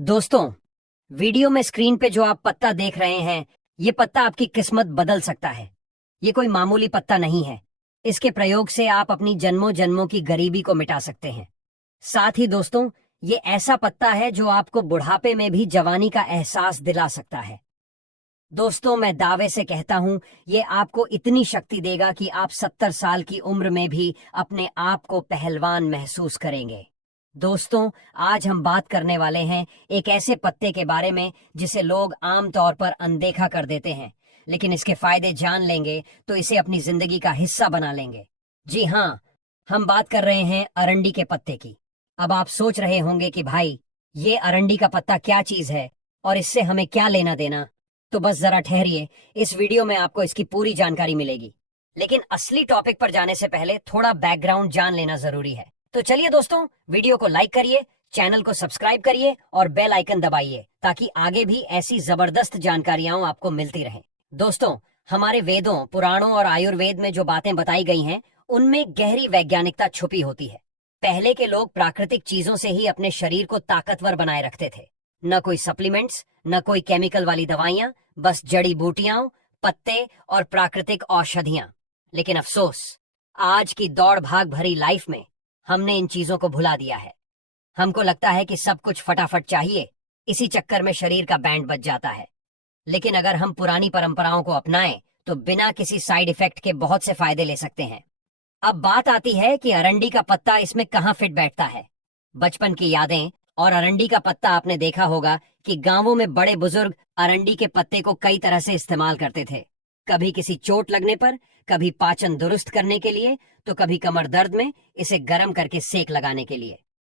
दोस्तों, वीडियो में स्क्रीन पे जो आप पत्ता देख रहे हैं, ये पत्ता आपकी किस्मत बदल सकता है। ये कोई मामूली पत्ता नहीं है। इसके प्रयोग से आप अपनी जन्मों जन्मों की गरीबी को मिटा सकते हैं। साथ ही दोस्तों, ये ऐसा पत्ता है जो आपको बुढ़ापे में भी जवानी का एहसास दिला सकता है। दोस्तों, मैं दावे से कहता हूं, ये आपको इतनी शक्ति देगा कि आप 70 साल की उम्र में भी अपने आप को पहलवान महसूस करेंगे। दोस्तों, आज हम बात करने वाले हैं एक ऐसे पत्ते के बारे में जिसे लोग आमतौर पर अनदेखा कर देते हैं, लेकिन इसके फायदे जान लेंगे तो इसे अपनी जिंदगी का हिस्सा बना लेंगे। जी हाँ, हम बात कर रहे हैं अरंडी के पत्ते की। अब आप सोच रहे होंगे कि भाई, ये अरंडी का पत्ता क्या चीज है और इससे हमें क्या लेना देना। तो बस जरा ठहरिए, इस वीडियो में आपको इसकी पूरी जानकारी मिलेगी। लेकिन असली टॉपिक पर जाने से पहले थोड़ा बैकग्राउंड जान लेना जरूरी है। तो चलिए दोस्तों, वीडियो को लाइक करिए, चैनल को सब्सक्राइब करिए और बेल आइकन दबाइए ताकि आगे भी ऐसी जबरदस्त जानकारियां आपको मिलती रहें। दोस्तों, हमारे वेदों, पुराणों और आयुर्वेद में जो बातें बताई गई हैं, उनमें गहरी वैज्ञानिकता छुपी होती है। पहले के लोग प्राकृतिक चीजों से ही अपने शरीर को ताकतवर बनाए रखते थे। न कोई सप्लीमेंट्स, न कोई केमिकल वाली दवाइयां, बस जड़ी बूटियां, पत्ते और प्राकृतिक औषधियां। लेकिन अफसोस, आज की दौड़ भाग भरी लाइफ में हमने इन चीजों को भुला दिया है। हमको लगता है कि सब कुछ फटाफट चाहिए, इसी चक्कर में शरीर का बैंड बज जाता है। लेकिन अगर हम पुरानी परंपराओं को अपनाएं तो बिना किसी साइड इफेक्ट के बहुत से फायदे ले सकते हैं। अब बात आती है कि अरंडी का पत्ता इसमें कहाँ फिट बैठता है। बचपन की यादें और अरंडी का पत्ता आपने देखा होगा कि गांवों में बड़े बुजुर्ग अरंडी के पत्ते को कई तरह से इस्तेमाल करते थे। कभी किसी चोट लगने पर, कभी पाचन दुरुस्त करने के लिए, तो कभी कमर दर्द में इसे गर्म करके सेक लगाने के लिए।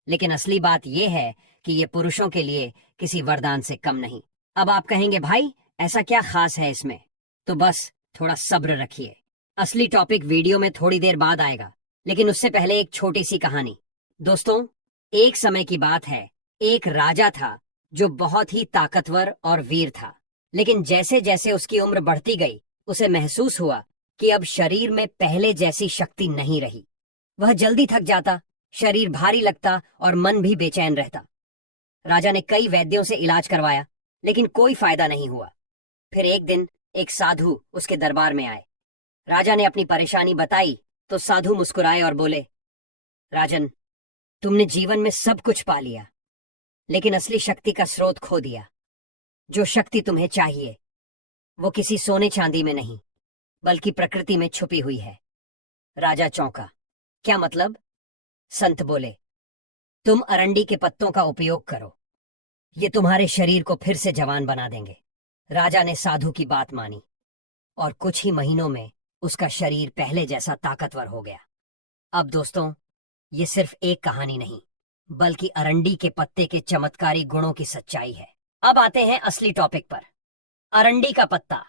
लेकिन असली बात यह है कि ये पुरुषों के लिए किसी वरदान से कम नहीं। अब आप कहेंगे, भाई ऐसा क्या खास है इसमें? तो बस थोड़ा सब्र रखिए, असली टॉपिक वीडियो में थोड़ी देर बाद आएगा। लेकिन उससे पहले एक छोटी सी कहानी। दोस्तों, एक समय की बात है, एक राजा था जो बहुत ही ताकतवर और वीर था। लेकिन जैसे जैसे उसकी उम्र बढ़ती गई, उसे महसूस हुआ कि अब शरीर में पहले जैसी शक्ति नहीं रही। वह जल्दी थक जाता, शरीर भारी लगता और मन भी बेचैन रहता। राजा ने कई वैद्यों से इलाज करवाया, लेकिन कोई फायदा नहीं हुआ। फिर एक दिन एक साधु उसके दरबार में आए। राजा ने अपनी परेशानी बताई तो साधु मुस्कुराए और बोले, राजन, तुमने जीवन में सब कुछ पा लिया, लेकिन असली शक्ति का स्रोत खो दिया। जो शक्ति तुम्हें चाहिए वो किसी सोने चांदी में नहीं, बल्कि प्रकृति में छुपी हुई है। राजा चौंका। क्या मतलब? संत बोले, तुम अरंडी के पत्तों का उपयोग करो, ये तुम्हारे शरीर को फिर से जवान बना देंगे। राजा ने साधु की बात मानी और कुछ ही महीनों में उसका शरीर पहले जैसा ताकतवर हो गया। अब दोस्तों, ये सिर्फ एक कहानी नहीं, बल्कि अरंडी के पत्ते के चमत्कारी गुणों की सच्चाई है। अब आते हैं असली टॉपिक पर। अरंडी का पत्ता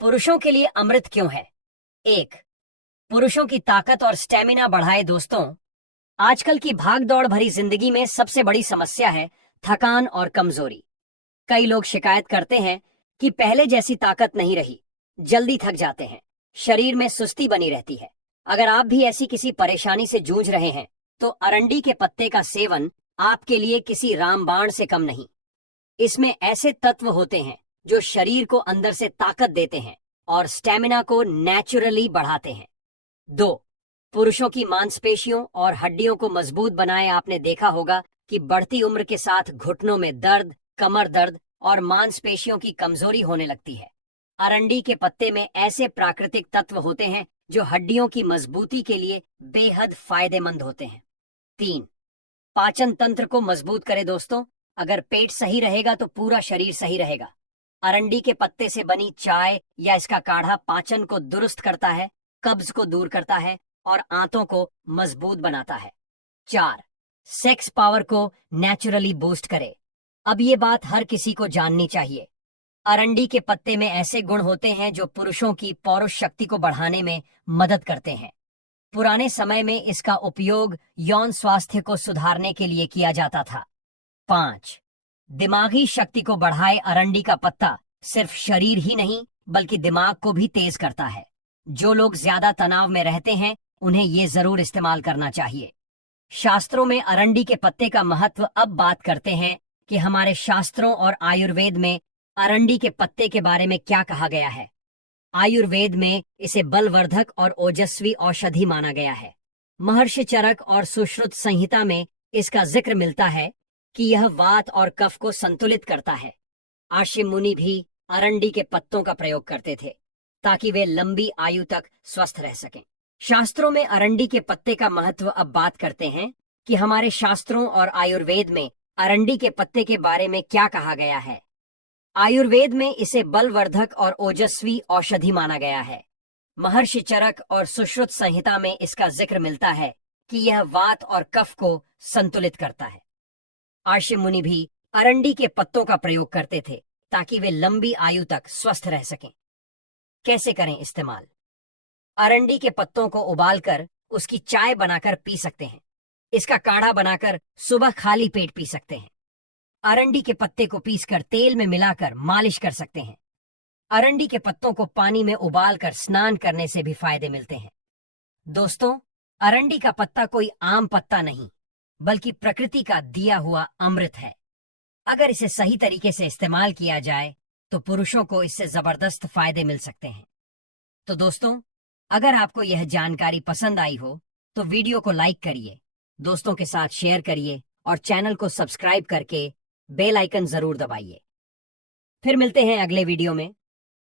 पुरुषों के लिए अमृत क्यों है? एक, पुरुषों की ताकत और स्टेमिना बढ़ाए। दोस्तों, आजकल की भागदौड़ भरी जिंदगी में सबसे बड़ी समस्या है थकान और कमजोरी। कई लोग शिकायत करते हैं कि पहले जैसी ताकत नहीं रही, जल्दी थक जाते हैं, शरीर में सुस्ती बनी रहती है। अगर आप भी ऐसी किसी परेशानी से जूझ रहे हैं तो अरंडी के पत्ते का सेवन आपके लिए किसी रामबाण से कम नहीं। इसमें ऐसे तत्व होते हैं जो शरीर को अंदर से ताकत देते हैं और स्टेमिना को नेचुरली बढ़ाते हैं। दो, पुरुषों की मांसपेशियों और हड्डियों को मजबूत बनाए। आपने देखा होगा कि बढ़ती उम्र के साथ घुटनों में दर्द, कमर दर्द और मांसपेशियों की कमजोरी होने लगती है। अरंडी के पत्ते में ऐसे प्राकृतिक तत्व होते हैं जो हड्डियों की मजबूती के लिए बेहद फायदेमंद होते हैं। तीन, पाचन तंत्र को मजबूत करे। दोस्तों, अगर पेट सही रहेगा तो पूरा शरीर सही रहेगा। अरंडी के पत्ते से बनी चाय या इसका काढ़ा पाचन को दुरुस्त करता है, कब्ज को दूर करता है और आंतों को मजबूत बनाता है। चार, सेक्स पावर को नेचुरली बूस्ट करे। अब ये बात हर किसी को जाननी चाहिए। अरंडी के पत्ते में ऐसे गुण होते हैं जो पुरुषों की पौरुष शक्ति को बढ़ाने में मदद करते हैं। पुराने समय में इसका उपयोग यौन स्वास्थ्य को सुधारने के लिए किया जाता था। पांच, दिमागी शक्ति को बढ़ाए। अरंडी का पत्ता सिर्फ शरीर ही नहीं बल्कि दिमाग को भी तेज करता है। जो लोग ज्यादा तनाव में रहते हैं उन्हें ये जरूर इस्तेमाल करना चाहिए। शास्त्रों में अरंडी के पत्ते का महत्व अब बात करते हैं कि हमारे शास्त्रों और आयुर्वेद में अरंडी के पत्ते के बारे में क्या कहा गया है। आयुर्वेद में इसे बलवर्धक और ओजस्वी औषधि माना गया है। महर्षि चरक और सुश्रुत संहिता में इसका जिक्र मिलता है कि यह वात और कफ को संतुलित करता है। आश्य मुनि भी अरंडी के पत्तों का प्रयोग करते थे ताकि वे लंबी आयु तक स्वस्थ रह सकें। शास्त्रों में अरंडी के पत्ते का महत्व अब बात करते हैं कि हमारे शास्त्रों और आयुर्वेद में अरंडी के पत्ते के बारे में क्या कहा गया है। आयुर्वेद में इसे बलवर्धक और ओजस्वी औषधि माना गया है। महर्षि चरक और सुश्रुत संहिता में इसका जिक्र मिलता है कि यह वात और कफ को संतुलित करता है। आर्षि मुनि भी अरंडी के पत्तों का प्रयोग करते थे ताकि वे लंबी आयु तक स्वस्थ रह सकें। कैसे करें इस्तेमाल? अरंडी के पत्तों को उबालकर उसकी चाय बनाकर पी सकते हैं। इसका काढ़ा बनाकर सुबह खाली पेट पी सकते हैं। अरंडी के पत्ते को पीसकर तेल में मिलाकर मालिश कर सकते हैं। अरंडी के पत्तों को पानी में उबालकर स्नान करने से भी फायदे मिलते हैं। दोस्तों, अरंडी का पत्ता कोई आम पत्ता नहीं, बल्कि प्रकृति का दिया हुआ अमृत है। अगर इसे सही तरीके से इस्तेमाल किया जाए तो पुरुषों को इससे जबरदस्त फायदे मिल सकते हैं। तो दोस्तों, अगर आपको यह जानकारी पसंद आई हो तो वीडियो को लाइक करिए, दोस्तों के साथ शेयर करिए और चैनल को सब्सक्राइब करके बेल आइकन जरूर दबाइए। फिर मिलते हैं अगले वीडियो में।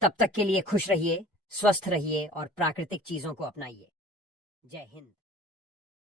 तब तक के लिए खुश रहिए, स्वस्थ रहिए और प्राकृतिक चीजों को अपनाइए। जय हिंद।